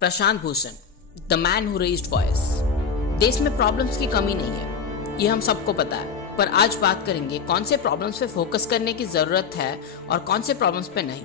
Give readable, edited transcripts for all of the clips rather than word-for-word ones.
Prashant Bhushan, the man who raised voice. देश में problems की कमी नहीं है, ये हम सबको पता है, पर आज बात करेंगे कौन से प्रॉब्लम्स पे फोकस करने की जरूरत है और कौन से प्रॉब्लम्स पे नहीं,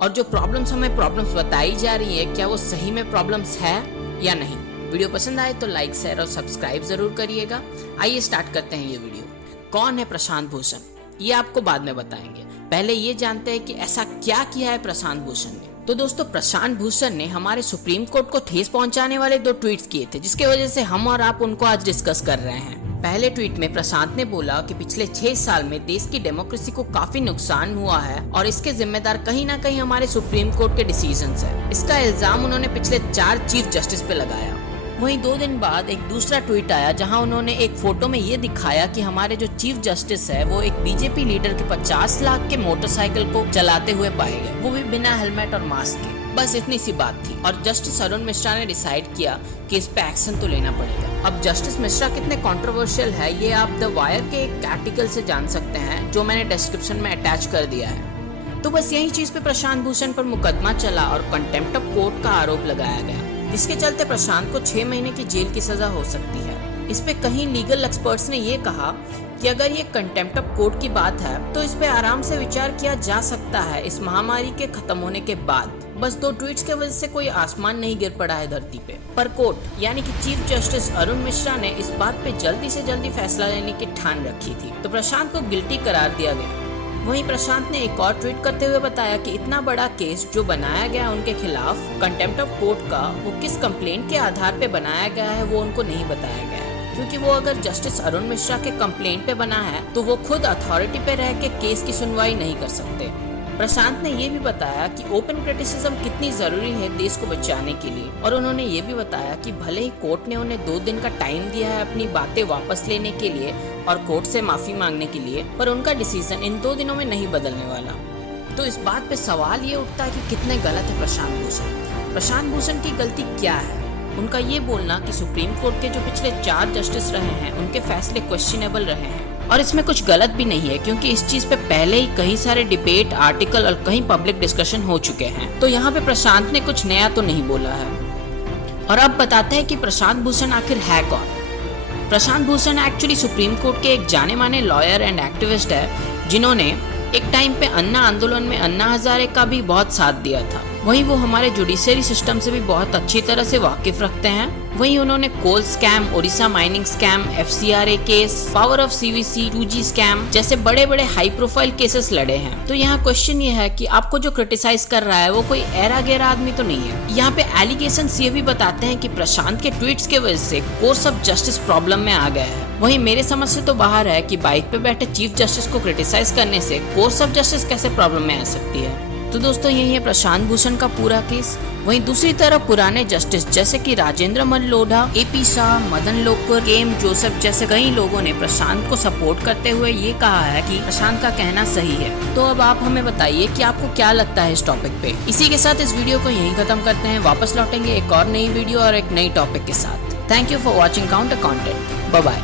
और जो प्रॉब्लम्स हमें प्रॉब्लम्स बताई जा रही है क्या वो सही में प्रॉब्लम्स है या नहीं। वीडियो पसंद आए तो लाइक, शेयर और सब्सक्राइब जरूर करिएगा। आइए स्टार्ट करते हैं ये वीडियो। कौन है प्रशांत भूषण, ये आपको बाद में बताएंगे। पहले ये जानते हैं कि ऐसा क्या किया है प्रशांत भूषण ने। तो दोस्तों, प्रशांत भूषण ने हमारे सुप्रीम कोर्ट को ठेस पहुंचाने वाले 2 ट्वीट्स किए थे, जिसकी वजह से हम और आप उनको आज डिस्कस कर रहे हैं। पहले ट्वीट में प्रशांत ने बोला कि पिछले 6 साल में देश की डेमोक्रेसी को काफी नुकसान हुआ है और इसके जिम्मेदार कहीं ना कहीं हमारे सुप्रीम कोर्ट के डिसीजंस है। इसका इल्जाम उन्होंने पिछले 4 चीफ जस्टिस पे लगाया। वहीं 2 दिन बाद एक दूसरा ट्वीट आया जहां उन्होंने एक फोटो में ये दिखाया कि हमारे जो चीफ जस्टिस है वो एक बीजेपी लीडर के 50 लाख के मोटरसाइकिल को चलाते हुए पाए गए, वो भी बिना हेलमेट और मास्क के। बस इतनी सी बात थी और जस्टिस अरुण मिश्रा ने डिसाइड किया कि इस पे एक्शन तो लेना पड़ेगा। अब जस्टिस मिश्रा कितने कंट्रोवर्शियल है ये आप द वायर के एक आर्टिकल से जान सकते हैं, जो मैंने डिस्क्रिप्शन में अटैच कर दिया है। तो बस यही चीज पे प्रशांत भूषण पर मुकदमा चला और कंटेम्प्ट ऑफ कोर्ट का आरोप लगाया गया। इसके चलते प्रशांत को 6 महीने की जेल की सजा हो सकती है। इस पे कहीं लीगल एक्सपर्ट्स ने ये कहा कि अगर ये कंटेम्प्ट ऑफ कोर्ट की बात है तो इस पे आराम से विचार किया जा सकता है इस महामारी के खत्म होने के बाद। बस 2 ट्वीट्स के वजह से कोई आसमान नहीं गिर पड़ा है धरती पे। पर कोर्ट यानी कि चीफ जस्टिस अरुण मिश्रा ने इस बात पे जल्दी से जल्दी फैसला लेने की ठान रखी थी, तो प्रशांत को गिल्टी करार दिया गया। वहीं प्रशांत ने एक और ट्वीट करते हुए बताया कि इतना बड़ा केस जो बनाया गया उनके खिलाफ कंटेम्प्ट ऑफ कोर्ट का, वो किस कंप्लेंट के आधार पे बनाया गया है वो उनको नहीं बताया गया है, क्योंकि वो अगर जस्टिस अरुण मिश्रा के कंप्लेंट पे बना है तो वो खुद अथॉरिटी पे रह के केस की सुनवाई नहीं कर सकते। प्रशांत ने ये भी बताया कि ओपन क्रिटिसिज्म कितनी जरूरी है देश को बचाने के लिए, और उन्होंने ये भी बताया कि भले ही कोर्ट ने उन्हें 2 दिन का टाइम दिया है अपनी बातें वापस लेने के लिए और कोर्ट से माफी मांगने के लिए, पर उनका डिसीजन इन 2 दिनों में नहीं बदलने वाला। तो इस बात पे सवाल ये उठता है कि कितने गलत है प्रशांत भूषण। प्रशांत भूषण की गलती क्या है? उनका ये बोलना कि सुप्रीम कोर्ट के जो पिछले 4 जस्टिस रहे हैं उनके फैसले क्वेश्चनेबल रहे हैं, और इसमें कुछ गलत भी नहीं है क्योंकि इस चीज पे पहले ही कई सारे डिबेट, आर्टिकल और कहीं पब्लिक डिस्कशन हो चुके हैं। तो यहाँ पे प्रशांत ने कुछ नया तो नहीं बोला है। और अब बताते हैं कि प्रशांत भूषण आखिर है कौन। Prashant Bhushan actually supreme court के एक जाने माने लॉयर एंड एक्टिविस्ट है, जिन्होंने एक टाइम पे अन्ना आंदोलन में अन्ना हजारे का भी बहुत साथ दिया था। वहीं वो हमारे जुडिशियरी सिस्टम से भी बहुत अच्छी तरह से वाकिफ रखते हैं। वहीं उन्होंने coal scam, Odisha mining scam, FCRA case, power of CVC, 2G scam जैसे बड़े बड़े हाई प्रोफाइल केसेस लड़े हैं। तो यहाँ क्वेश्चन ये है कि आपको जो क्रिटिसाइज कर रहा है वो कोई ऐरा गैरा आदमी तो नहीं है। यहाँ पे एलिगेशंस ये भी बताते हैं कि प्रशांत के ट्वीट्स के वजह से कोर्स ऑफ जस्टिस प्रॉब्लम में आ गया है। वहीं मेरे समझ से तो बाहर है कि बाइक पे बैठे चीफ जस्टिस को क्रिटिसाइज करने से कोर्स ऑफ जस्टिस कैसे प्रॉब्लम में आ सकती है। तो दोस्तों, यही है प्रशांत भूषण का पूरा केस। वहीं दूसरी तरफ पुराने जस्टिस जैसे कि राजेंद्र मल Lodha, AP Shah, Madan Lokur, KM Joseph जैसे कई लोगों ने प्रशांत को सपोर्ट करते हुए ये कहा है कि प्रशांत का कहना सही है। तो अब आप हमें बताइए कि आपको क्या लगता है इस टॉपिक पे। इसी के साथ इस वीडियो को यहीं खत्म करते हैं। वापस लौटेंगे एक और नई वीडियो और एक नई टॉपिक के साथ। Thank you for watching counter content. Bye bye.